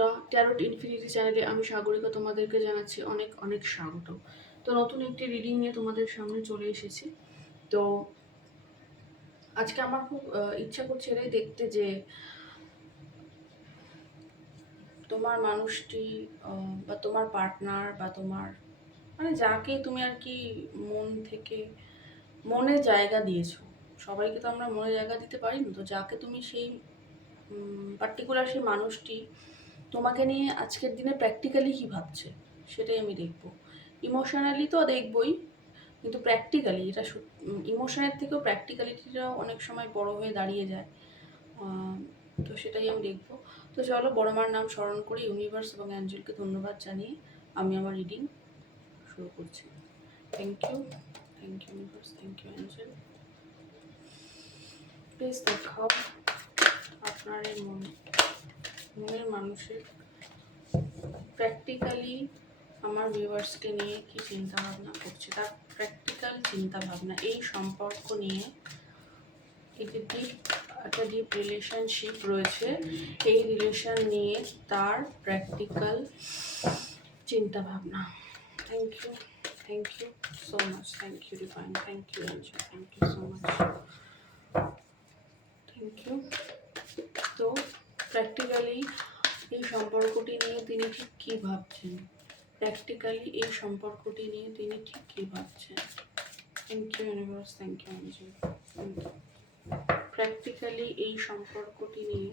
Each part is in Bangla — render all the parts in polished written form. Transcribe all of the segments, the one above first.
বন্ধুরা, ট্যারোট ইনফিনিটি চ্যানেলে আমি সাগরিকা তোমাদেরকে জানাচ্ছি অনেক অনেক স্বাগত। তো নতুন একটি রিডিং নিয়ে তোমাদের সামনে চলে এসেছি। তো আজকে আমার খুব ইচ্ছা করছে এটাই দেখতে যে তোমার মানুষটি বা তোমার পার্টনার বা তোমার মানে যাকে তুমি আর কি মন থেকে মনে জায়গা দিয়েছো, সবাইকে তো আমরা মনে জায়গা দিতে পারি না, তো যাকে তুমি সেই পার্টিকুলার সেই মানুষটি তোমাকে নিয়ে আজকের দিনে প্র্যাকটিক্যালি কী ভাবছে সেটাই আমি দেখব। ইমোশনালি তো দেখবই, কিন্তু প্র্যাকটিক্যালি এটা ইমোশনের থেকেও প্র্যাকটিক্যালিটিটাও অনেক সময় বড় হয়ে দাঁড়িয়ে যায়। তো সেটাই আমি দেখব। তো চলো বড় মার নাম স্মরণ করে ইউনিভার্স এবং অ্যাঞ্জেলকে ধন্যবাদ জানিয়ে আমি আমার রিডিং শুরু করছি। Thank you universe, thank you angel. Please দেখাও আপনার এই মনের মানুষের প্র্যাকটিক্যালি আমার ভিউয়ার্সকে নিয়ে কি চিন্তা ভাবনা করছে, তার প্র্যাকটিক্যাল চিন্তা ভাবনা এই সম্পর্ক নিয়ে। একটা ডিপ রিলেশনশিপ রয়েছে, এই রিলেশন নিয়ে তার প্র্যাকটিক্যাল চিন্তা ভাবনা। Thank you so much, thank you divine, thank you angel, thank you so much, thank you. তো প্র্যাকটিক্যালি এই সম্পর্কটি নিয়ে তিনি ঠিক কী ভাবছেন, প্র্যাকটিক্যালি এই সম্পর্কটি নিয়ে তিনি ঠিক কী ভাবছেন। Thank you universe, thank you angel, thank you. Practically এই সম্পর্কটি নিয়ে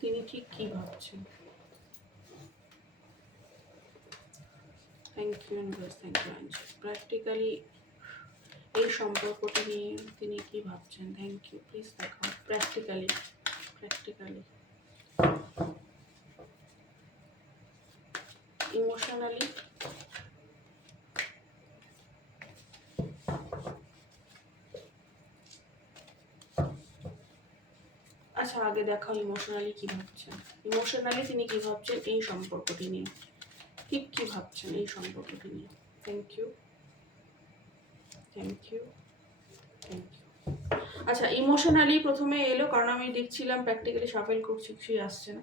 তিনি ঠিক কী ভাবছেন। Thank you universe, thank you angel. Practically এই সম্পর্কটি নিয়ে তিনি কী ভাবছেন। থ্যাংক ইউ, প্লিজ দেখাও প্র্যাকটিক্যালি ইমোশনালি। আচ্ছা, আগে দেখাও ইমোশনালি কী ভাবছেন। ইমোশনালি তিনি কী ভাবছেন এই সম্পর্কটি নিয়ে, ঠিক কী ভাবছেন এই সম্পর্কটি নিয়ে। Thank you. আচ্ছা, ইমোশনালি প্রথমে এলো, কারণ আমি দেখছিলাম প্র্যাকটিক্যালি শাফেল করছি, কিছুই আসছে না।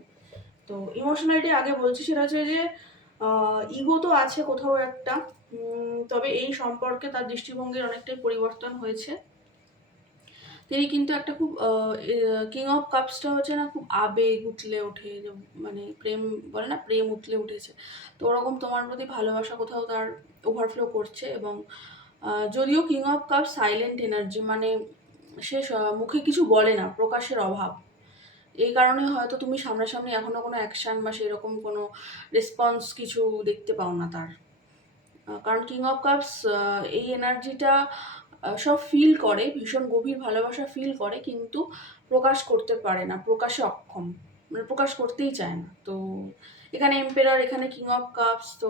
তো ইমোশনালিটি আগে বলছি, সেটা হচ্ছে যে ইগো তো আছে কোথাও একটা, তবে এই সম্পর্কে তার দৃষ্টিভঙ্গির অনেকটাই পরিবর্তন হয়েছে। তিনি কিন্তু একটা খুব কিং অফ কাপসটা হচ্ছে না, খুব আবেগ উঠলে ওঠে, মানে প্রেম বলে না, প্রেম উঠলে উঠেছে। তো ওরকম তোমার প্রতি ভালোবাসা কোথাও তার ওভারফ্লো করছে। এবং যদিও king of cups silent energy, মানে সে মুখে কিছু বলে না, প্রকাশের অভাব। এই কারণে হয়তো তুমি সামনাসামনি এখনো কোনো অ্যাকশন বা সেরকম কোনো রেসপন্স কিছু দেখতে পাও না তার। কারণ কিং অফ কাপস এই এনার্জিটা সব ফিল করে, ভীষণ গভীর ভালোবাসা ফিল করে, কিন্তু প্রকাশ করতে পারে না, প্রকাশে অক্ষম, মানে প্রকাশ করতেই চায় না। তো এখানে এম্পেরার, এখানে কিং অফ কাপস। তো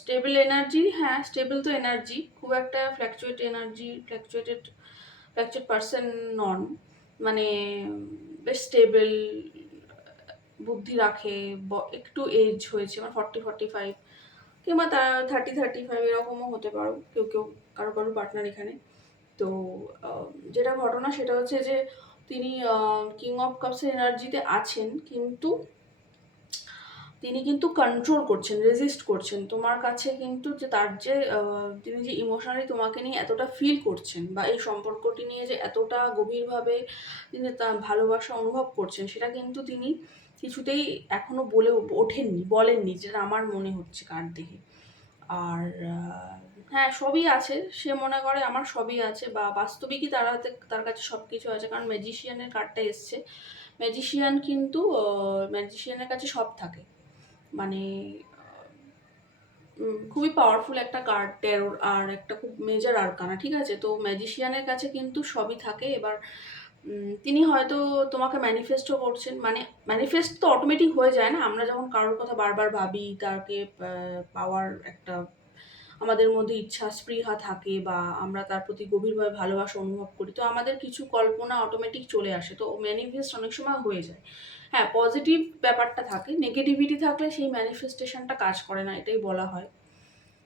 স্টেবল এনার্জি, হ্যাঁ স্টেবল তো এনার্জি, খুব একটা ফ্ল্যাকচুয়েট পার্সন নন, মানে বেশ স্টেবল বুদ্ধি রাখে, একটু এজ হয়েছে, মানে 40-45 কিংবা 30-35 এরকমও হতে পারো কেউ কারো পার্টনার এখানে। তো যেটা ঘটনা সেটা হচ্ছে যে তিনি কিং অফ কাপসের এনার্জিতে আছেন, কিন্তু তিনি কিন্তু কন্ট্রোল করছেন, রেজিস্ট করছেন তোমার কাছে, কিন্তু যে তার যে তিনি যে ইমোশনালি তোমাকে নিয়ে এতটা ফিল করছেন, বা এই সম্পর্কটি নিয়ে যে এতটা গভীরভাবে তিনি তার ভালোবাসা অনুভব করছেন, সেটা কিন্তু তিনি কিছুতেই এখনো বলেননি, যেটা আমার মনে হচ্ছে কার্ড দেখে। আর হ্যাঁ, সবই আছে, সে মনে করে আমার সবই আছে, বা বাস্তবিকই তার কাছে সব কিছু আছে, কারণ ম্যাজিশিয়ানের কার্ডটা এসছে। ম্যাজিশিয়ান কিন্তু ম্যাজিশিয়ানের কাছে সব থাকে, মানে খুবই পাওয়ারফুল একটা কার্ড ট্যারোর, আর একটা খুব মেজর আরকানা, ঠিক আছে। তো ম্যাজিশিয়ানের কাছে কিন্তু সবই থাকে। এবার তিনি হয়তো তোমাকে ম্যানিফেস্টও করছেন, মানে ম্যানিফেস্ট তো অটোমেটিক হয়ে যায় না, আমরা যখন কারোর কথা বারবার ভাবি, তাকে পাওয়ার একটা আমাদের মধ্যে ইচ্ছা স্পৃহা থাকে, বা আমরা তার প্রতি গভীরভাবে ভালোবাসা অনুভব করি, তো আমাদের কিছু কল্পনা অটোমেটিক চলে আসে, তো ম্যানিফেস্ট অনেক সময় হয়ে যায়। হ্যাঁ, পজিটিভ ব্যাপারটা থাকে, নেগেটিভিটি থাকলে সেই ম্যানিফেস্টেশনটা কাজ করে না, এটাই বলা হয়,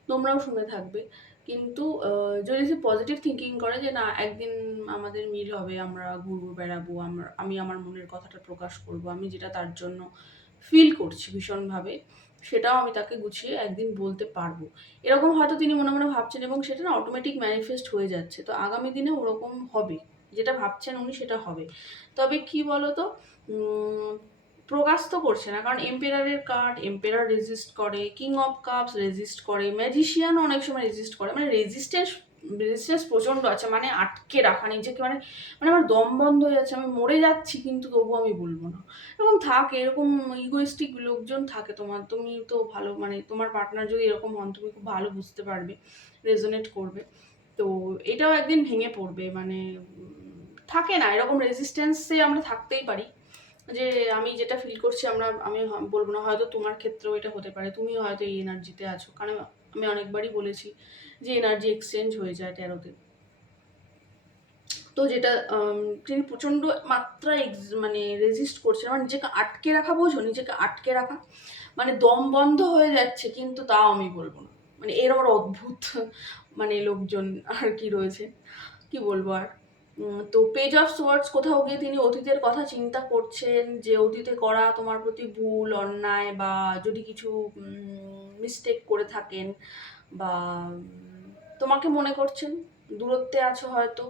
তোমরাও শুনে থাকবে। কিন্তু যদি সে পজিটিভ থিঙ্কিং করে যে না, একদিন আমাদের মিল হবে, আমরা ঘুরবো বেড়াবো, আমি আমার মনের কথাটা প্রকাশ করব, আমি যেটা তার জন্য ফিল করছি ভীষণভাবে, সেটাও আমি তাকে গুছিয়ে একদিন বলতে পারবো। এরকম হয়তো তিনি মনে মনে ভাবছেন এবং সেটা না অটোমেটিক ম্যানিফেস্ট হয়ে যাচ্ছে। তো আগামী দিনে ওরকম হবে, যেটা ভাবছেন উনি সেটা হবে। তবে কি বলতো, উম, প্রকাশ তো করছে না, কারণ এম্পেরারের কার্ড, এম্পেরার রেজিস্ট করে, কিং অফ কাপস রেজিস্ট করে, ম্যাজিশিয়ানও অনেক সময় রেজিস্ট করে, মানে রেজিস্ট্যান্স রেজিস্ট্যান্স প্রচণ্ড আছে, মানে আটকে রাখা নিজেকে, মানে মানে আমার দম বন্ধ হয়ে যাচ্ছে, আমি মরে যাচ্ছি কিন্তু তবু আমি বলবো না, এরকম থাকে। এরকম ইগোইস্টিক লোকজন থাকে তোমার, তুমি তো ভালো, মানে তোমার পার্টনার যদি এরকম হন তুমি খুব ভালো বুঝতে পারবে, রেজোনেট করবে। তো এটাও একদিন ভেঙে পড়বে, মানে থাকে না এরকম রেজিস্ট্যান্সে আমরা থাকতেই পারি, যে আমি যেটা ফিল করছি আমি বলবো না, হয়তো তোমার ক্ষেত্রেও এটা হতে পারে, তুমি হয়তো এই এনার্জিতে আছো, কারণ আমি অনেকবারই বলেছি যে এনার্জি এক্সচেঞ্জ হয়ে যায় 13তে। তো যেটা তিনি প্রচণ্ড মাত্রায় মানে রেজিস্ট করছেন, আমার নিজেকে আটকে রাখা, বোঝো, নিজেকে আটকে রাখা, মানে দম বন্ধ হয়ে যাচ্ছে কিন্তু তাও আমি বলবো না, মানে এর আবার অদ্ভুত মানে লোকজন আর কি রয়েছে, কি বলবো আর। তো পেজ অফ সোয়ার্ডস, কোথাও গিয়ে তিনি অতীতের কথা চিন্তা করছেন, যে অতীতে করা তোমার প্রতি ভুল অন্যায়, বা যদি কিছু মিস্টেক করে থাকেন, বা তোমাকে মনে করছেন, দূরত্বে আছো হয়তো,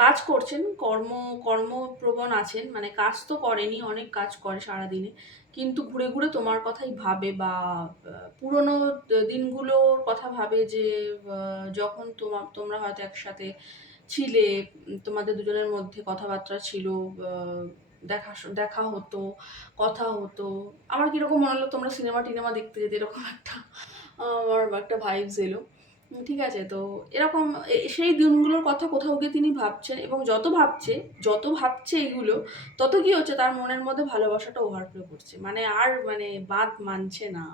কাজ করছেন, কর্মপ্রবণ আছেন, মানে কাজ তো করেনি, অনেক কাজ করে সারাদিনে, কিন্তু ঘুরে ঘুরে তোমার কথাই ভাবে, বা পুরনো দিনগুলোর কথা ভাবে, যে যখন তোমরা হয়তো একসাথে ছিলে, তোমাদের দুজনের মধ্যে কথাবার্তা ছিল, দেখা দেখা হতো, কথা হতো। আমার কিরকম মনে হলো তোমরা সিনেমা টিনেমা দেখতে যেতে, এরকম একটা আমার একটা ভাইবস এলো। ঠিক আছে, তো এরকম সেই দিনগুলোর কথা কোথাও গিয়ে তিনি ভাবছেন, এবং যত ভাবছে এইগুলো, তত কি হচ্ছে, তার মনের মধ্যে ভালোবাসাটা ওভারফ্লো করছে, মানে আর মানে বাদ মানছে না,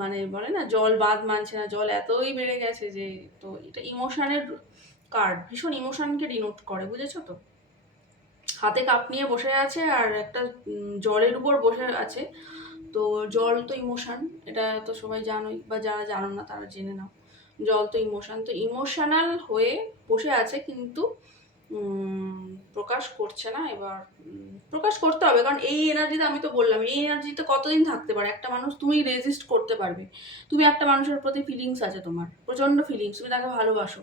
মানে বলে না জল বাদ মানছে না, জল এতই বেড়ে গেছে যে। তো এটা ইমোশনের কার্ড, ভীষণ ইমোশনকে ডিনোট করে, বুঝেছো তো। হাতে কাপ নিয়ে বসে আছে আর একটা জলের উপর বসে আছে, তো জল তো ইমোশন, এটা তো সবাই জানোই, বা যারা জানো না তারা জেনে নাও। জল তো ইমোশন, তো ইমোশনাল হয়ে বসে আছে, কিন্তু প্রকাশ করছে না। এবার প্রকাশ করতে হবে, কারণ এই এনার্জিতে, আমি তো বললাম, এই এনার্জিতে কতদিন থাকতে পারে একটা মানুষ, তুমি রেজিস্ট করতে পারবে। তুমি একটা মানুষের প্রতি ফিলিংস আছে, তোমার প্রচন্ড ফিলিংস, তুমি তাকে ভালোবাসো,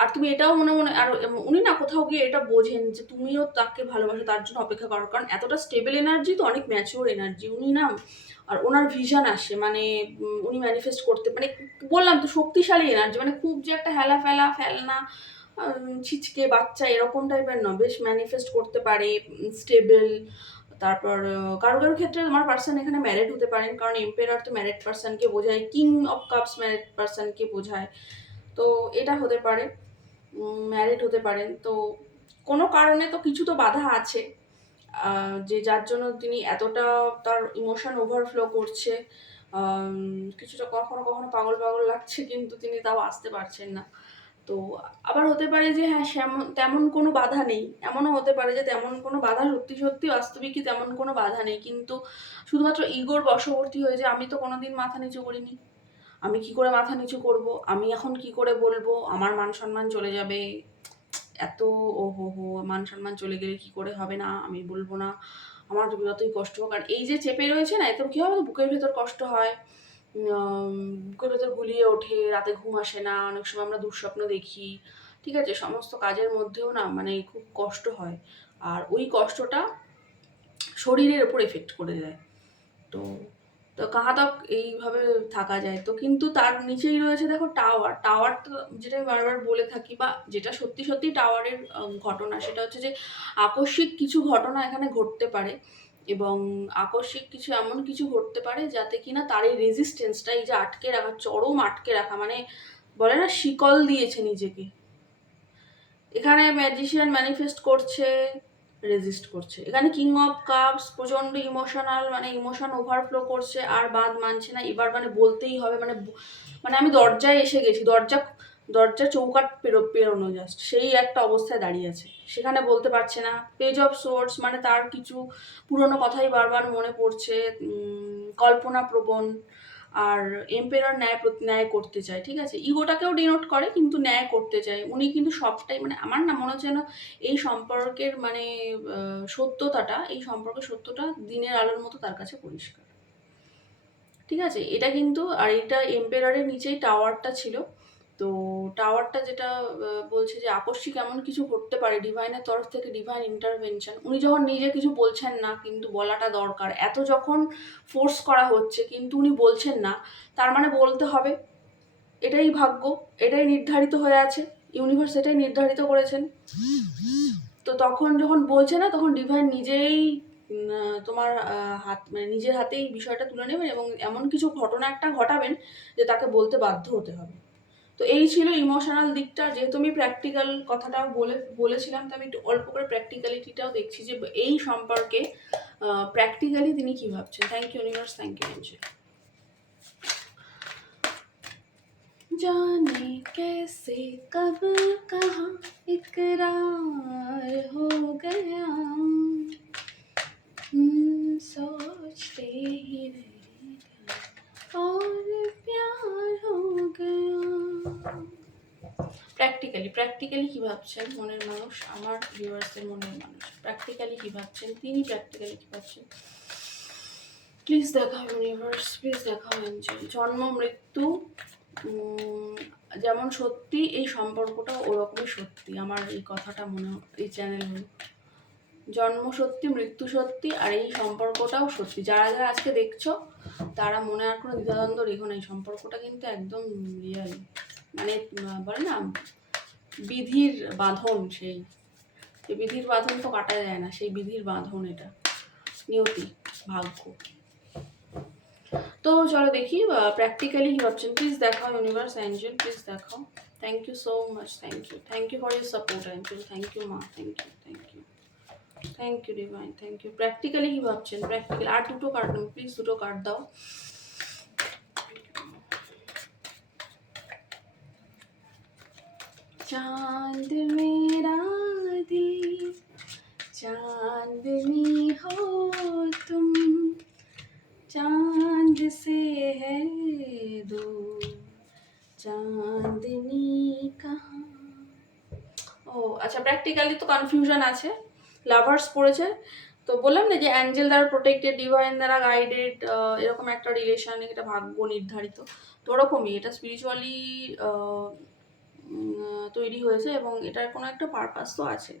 আর তুমি এটাও মনে মনে, আর উনি না কোথাও গিয়ে এটা বোঝেন যে তুমিও তাকে ভালোবাসো, তার জন্য অপেক্ষা করো, কারণ এতটা স্টেবল এনার্জি তো, অনেক ম্যাচিওর এনার্জি উনি না। আর ওনার ভিশন আসে, মানে উনি ম্যানিফেস্ট করতে, মানে বললাম তো শক্তিশালী এনার্জি, মানে খুব যে একটা হেলা ফেলা ফেলনা ছিচকে বাচ্চা এরকম টাইপের না, বেশ ম্যানিফেস্ট করতে পারে, স্টেবল। তারপর কারো কারো ক্ষেত্রে আমার পার্সন এখানে ম্যারিড হতে পারেন, কারণ এম্পেরার তো ম্যারিড পার্সনকে বোঝায়, কিং অফ কাপস ম্যারিড পার্সনকে বোঝায়। তো এটা হতে পারে, ম্যারিড হতে পারেন। তো কোনো কারণে তো কিছু তো বাধা আছে, যে যার জন্য তিনি এতটা, তার ইমোশন ওভারফ্লো করছে, কিছুটা কখনো কখনো পাগল পাগল লাগছে, কিন্তু তিনি তাও আসতে পারছেন না। তো আবার হতে পারে যে হ্যাঁ তেমন কোনো বাধা নেই, এমনও হতে পারে যে তেমন কোনো বাধা, সত্যি সত্যি বাস্তবিকই তেমন কোনো বাধা নেই, কিন্তু শুধুমাত্র ইগোর বশবর্তী হয়ে, যে আমি তো কোনোদিন মাথা নিচু করিনি, আমি কি করে মাথা নিচু করব, আমি এখন কি করে বলবো, আমার মান সম্মান চলে যাবে, এত ও হো মান সম্মান চলে গেলে কি করে হবে, না আমি বলবো না, আমার যতই কষ্ট হোক, আর এই যে চেপে রয়েছে না, এত কি হবে, বুকের ভেতর কষ্ট হয়, বুকের ভেতর গুলিয়ে ওঠে, রাতে ঘুম আসে না, অনেক সময় আমরা দুঃস্বপ্ন দেখি, ঠিক আছে, সমস্ত কাজের মধ্যেও না মানে খুব কষ্ট হয়, আর ওই কষ্টটা শরীরের উপর এফেক্ট করে দেয়। তো তো কাহাতক এইভাবে থাকা যায়, তো কিন্তু তার নিচেই রয়েছে দেখো টাওয়ার। টাওয়ারটা যেটা আমি বারবার বলে থাকি, বা যেটা সত্যি সত্যি টাওয়ারের ঘটনা, সেটা হচ্ছে যে আকস্মিক কিছু ঘটনা এখানে ঘটতে পারে, এবং আকস্মিক কিছু এমন কিছু ঘটতে পারে যাতে কিনা তার এই রেজিস্ট্যান্সটা, এই যে আটকে রাখা, চরম আটকে রাখা, মানে বলে না শিকল দিয়েছে নিজেকে, এখানে ম্যাজিশিয়ান ম্যানিফেস্ট করছে, রেজিস্ট করছে, এখানে কিং অফ কাপস প্রচন্ড ইমোশনাল, মানে ইমোশন ওভারফ্লো করছে, আর বাদ মানছে না, এবার মানে বলতেই হবে, মানে মানে আমি দরজায় এসে গেছি, দরজা চৌকাট পেরোনো জাস্ট সেই একটা অবস্থায় দাঁড়িয়ে আছে, সেখানে বলতে পারছে না। পেজ অফ সোর্স, মানে তার কিছু পুরনো কথাই বারবার মনে পড়ছে, কল্পনা প্রবণ, আর এম্পেরার ন্যায় করতে চায়, ঠিক আছে, ইগোটাকেও ডিনোট করে কিন্তু ন্যায় করতে চায় উনি, কিন্তু সবটাই মানে আমার না মনে হচ্ছে যেন এই সম্পর্কের মানে এই সম্পর্কের সত্যটা দিনের আলোর মতো তার কাছে পরিষ্কার, ঠিক আছে। এটা কিন্তু, আর এটা এম্পেরারের নিচেই টাওয়ারটা ছিল, তো টাওয়ারটা যেটা বলছে যে আকস্মিক এমন কিছু ঘটতে পারে ডিভাইনের তরফ থেকে, ডিভাইন ইন্টারভেনশন, উনি যখন নিজে কিছু বলছেন না কিন্তু বলাটা দরকার, এত যখন ফোর্স করা হচ্ছে কিন্তু উনি বলছেন না, তার মানে বলতে হবে, এটাই ভাগ্য, এটাই নির্ধারিত হয়ে আছে, ইউনিভার্স এটাই নির্ধারিত করেছেন। তো তখন যখন বলছে না, তখন ডিভাইন নিজেই তোমার হাত মানে নিজের হাতেই বিষয়টা তুলে নেবেন এবং এমন কিছু ঘটনা একটা ঘটাবেন যে তাকে বলতে বাধ্য হতে হবে। তো এই ছিল ইমোশনাল দিকটা। যেহেতু আমি প্র্যাকটিক্যাল কথাটাও বলেছিলাম, তো আমি একটু অল্প করে প্র্যাকটিক্যালিটিটাও দেখছি যে এই সম্পর্কে প্র্যাকটিক্যালি তিনি কি ভাবছেন। Thank you universe, thank you angel. जाने कैसे कब कहाँ इकरार हो गया, सोचते ही रह गया और प्यार हो गया। প্র্যাকটিক্যালি কি ভাবছেন মনের মানুষ, আমার ভিউয়ার্সের মনের মানুষ প্র্যাকটিক্যালি কি ভাবছেন, তিনি প্র্যাকটিক্যালি কি ভাবছেন, প্লিজ দেখাও ইউনিভার্স, প্লিজ দেখাও এঞ্জেল। জন্ম মৃত্যু যেমন সত্যি, এই সম্পর্কটাও ওরকমই সত্যি। আমার এই কথাটা মনে এই চ্যানেলে জন্ম সত্যি, মৃত্যু সত্যি, আর এই সম্পর্কটাও সত্যি। যারা যারা আজকে দেখছো তারা মনে আর কোনো দ্বিধাদ্বন্দ্ব রেখো না, এই সম্পর্কটা কিন্তু একদম রিয়েল, মানে বলে না বিধির বাঁধন, সেই বিধির বাঁধন তো কাটা যায় না, সেই বিধির বাঁধন এটা, নিয়তি, ভাগ্য। তো চলো দেখি প্র্যাকটিক্যালি কি ভাবছেন, প্লিজ দেখাও ইউনিভার্স, এঞ্জেল প্লিজ দেখাও। Thank you so much, thank you for your support angel, thank you মা, thank you divine, thank you. Practically কি ভাবছেন, প্র্যাকটিক্যালি আর দুটো কার্ড নেব প্লিজ, দুটো কার্ড দাও। चांद मेरा दिल चांदनी हो तुम, चांद से है दूर चांदनी कहाँ। ও আচ্ছা, প্র্যাকটিক্যালি তো কনফিউশন আছে, লাভার্স পড়েছে, তো বললাম না যে অ্যাঞ্জেল দ্বারা প্রোটেক্টেড, ডিভাইন দ্বারা গাইডেড, এরকম একটা রিলেশন, এটা ভাগ্য নির্ধারিত, তো ওরকমই এটা স্পিরিচুয়ালি তৈরি হয়েছে এবং এটার কোনো একটা পারপাস তো আছে,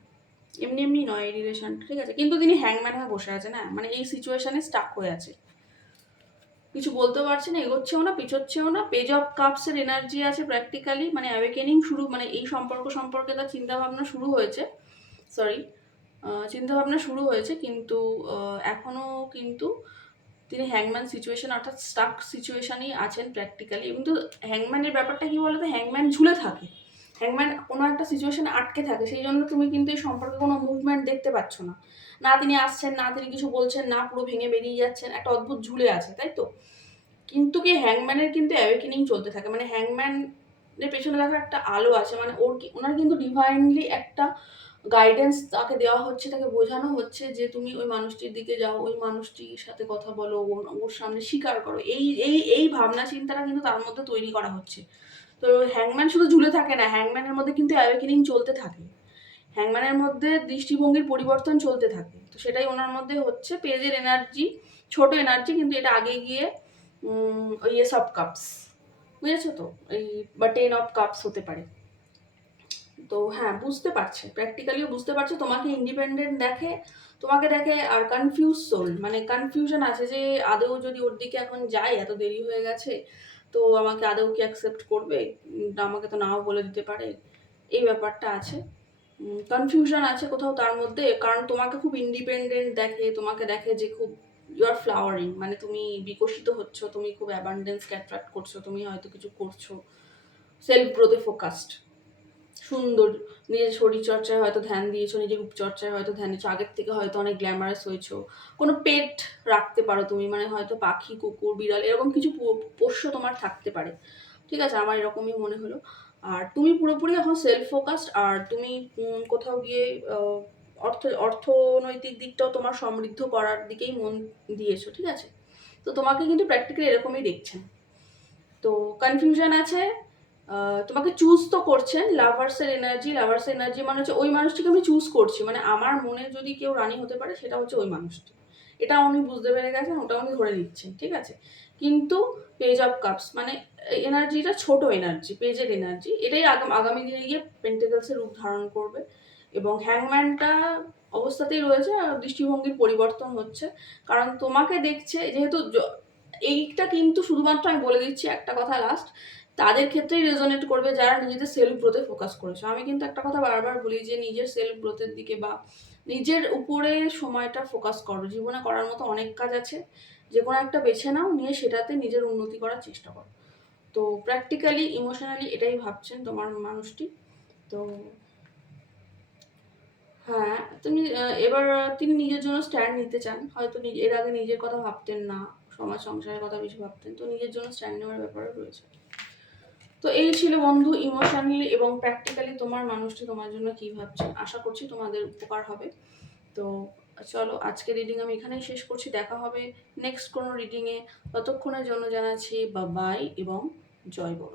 এমনি এমনি নয় এই রিলেশনটা, ঠিক আছে। কিন্তু তিনি হ্যাংম্যান হয়ে বসে আছে না, মানে এই সিচুয়েশনে স্টাক হয়ে আছে, কিছু বলতে পারছে না, এগোচ্ছেও না, পিছোচ্ছেও না। পেজ অফ কাপসের এনার্জি আছে প্র্যাকটিক্যালি, মানে অ্যাওয়েকেনিং শুরু, মানে এই সম্পর্ক সম্পর্কে তার চিন্তাভাবনা শুরু হয়েছে, চিন্তাভাবনা শুরু হয়েছে, কিন্তু এখনও কিন্তু তিনি হ্যাংম্যান সিচুয়েশন অর্থাৎ স্টাক সিচুয়েশনেই আছেন প্র্যাকটিক্যালি। কিন্তু হ্যাংম্যানের ব্যাপারটা কি বলতো, হ্যাংম্যান ঝুলে থাকে, হ্যাংম্যান কোনো একটা সিচুয়েশনে আটকে থাকে, সেই জন্য তুমি কিন্তু এই সম্পর্কে কোনো মুভমেন্ট দেখতে পাচ্ছ না, না তিনি আসছেন, না তিনি কিছু বলছেন, না পুরো ভেঙে বেরিয়ে যাচ্ছেন, একটা অদ্ভুত ঝুলে আছে, তাই তো। কিন্তু কি হ্যাংম্যানের কিন্তু অ্যাওয়েকেনিং চলতে থাকে, মানে হ্যাংম্যানের পেছনে দেখো একটা আলো আছে, মানে ওনার কিন্তু ডিভাইনলি একটা গাইডেন্স তাকে দেওয়া হচ্ছে, তাকে বোঝানো হচ্ছে যে তুমি ওই মানুষটির দিকে যাও, ওই মানুষটির সাথে কথা বলো, ওর সামনে স্বীকার করো, এই ভাবনা চিন্তাটা কিন্তু তার মধ্যে তৈরি করা হচ্ছে। তো হ্যাংম্যান শুধু ঝুলে থাকে না, হ্যাংম্যানের মধ্যে কিন্তু অ্যাওয়েকেনিং চলতে থাকে, হ্যাংম্যানের মধ্যে দৃষ্টিভঙ্গির পরিবর্তন চলতে থাকে, তো সেটাই ওনার মধ্যে হচ্ছে। পেজের এনার্জি ছোট এনার্জি, কিন্তু এটা আগে গিয়ে ওই এস অফ কাপস, বুঝেছো তো, এই বা 10 অফ কাপস হতে পারে। তো হ্যাঁ, বুঝতে পারছে, প্র্যাকটিক্যালিও বুঝতে পারছে, তোমাকে ইন্ডিপেন্ডেন্ট দেখে, তোমাকে দেখে, আর কনফিউজ সোল, মানে কনফিউশন আছে যে আদৌ যদি ওর দিকে এখন যাই, এত দেরি হয়ে গেছে, তো আমাকে আদৌ কি অ্যাকসেপ্ট করবে, আমাকে তো নাও বলে দিতে পারে, এই ব্যাপারটা আছে, কনফিউশন আছে কোথাও তার মধ্যে, কারণ তোমাকে খুব ইন্ডিপেন্ডেন্ট দেখে, তোমাকে দেখে যে খুব ইউ আর ফ্লাওয়ারিং, মানে তুমি বিকশিত হচ্ছ, তুমি খুব অ্যাবান্ডেন্সকে অ্যাট্রাক্ট করছো, তুমি হয়তো কিছু করছো, সেলফ গ্রোথে ফোকাসড, সুন্দর, নিজের শরীরচর্চায় হয়তো ধ্যান দিয়েছো, নিজের রূপচর্চায় হয়তো ধ্যান দিয়েছো, আগের থেকে হয়তো অনেক গ্ল্যামারাস হয়েছো, কোনো পেট রাখতে পারো তুমি, মানে হয়তো পাখি, কুকুর, বিড়াল, এরকম কিছু পোষ্য তোমার থাকতে পারে, ঠিক আছে, আমার এরকমই মনে হলো। আর তুমি পুরোপুরি এখন সেলফ ফোকাসড, আর তুমি কোথাও গিয়ে অর্থনৈতিক দিকটাও তোমার সমৃদ্ধ করার দিকেই মন দিয়েছো, ঠিক আছে। তো তোমাকে কিন্তু প্র্যাকটিক্যালি এরকমই দেখছেন, তো কনফিউশন আছে, তোমাকে চুজ তো করছেন। লাভার্সের এনার্জি মানে হচ্ছে ওই মানুষটিকে আমি চুজ করছি, মানে আমার মনে যদি কেউ রানী হতে পারে সেটা হচ্ছে ওই মানুষটি, এটা উনি বুঝতে পেরে গেছেন, ওটা উনি ধরে নিচ্ছেন, ঠিক আছে। কিন্তু পেজ অফ কাপস মানে এনার্জিটা ছোট এনার্জি, পেজের এনার্জি, এটাই আগামী দিনে গিয়ে পেন্টেকলসের রূপ ধারণ করবে। এবং হ্যাংম্যানটা অবস্থাতেই রয়েছে, আর দৃষ্টিভঙ্গির পরিবর্তন হচ্ছে, কারণ তোমাকে দেখছে যেহেতু এইটা কিন্তু শুধুমাত্র আমি বলে দিচ্ছি একটা কথা লাস্ট, তাদের ক্ষেত্রেই রেজোনেট করবে যারা নিজেদের সেলফ গ্রোথে ফোকাস করেছে। আমি কিন্তু একটা কথা বারবার বলি যে নিজের সেলফ গ্রোথের দিকে বা নিজের উপরে সময়টা ফোকাস করো। জীবনে করার মতো অনেক কাজ আছে, যে কোনো একটা বেছে নাও, নিয়ে সেটাতে নিজের উন্নতি করার চেষ্টা করো। তো প্র্যাকটিক্যালি ইমোশনালি এটাই ভাবছেন তোমার মানুষটি। তো হ্যাঁ, তুমি এবার তিনি নিজের জন্য স্ট্যান্ড নিতে চান, হয়তো এর আগে নিজের কথা ভাবতেন না, সমাজ সংসারের কথা বেশি ভাবতেন, তো নিজের জন্য স্ট্যান্ড নেওয়ার ব্যাপারে রয়েছে। তো এই ছিল বন্ধু ইমোশনালি এবং প্র্যাকটিক্যালি তোমার মানুষটি তোমার জন্য কি ভাবছে। আশা করছি তোমাদের উপকার হবে। তো চলো, আজকে রিডিং আমি এখানেই শেষ করছি, দেখা হবে নেক্সট কোনো রিডিংয়ে। ততক্ষণের জন্য জানাচ্ছি বা বাই এবং জয় বড়।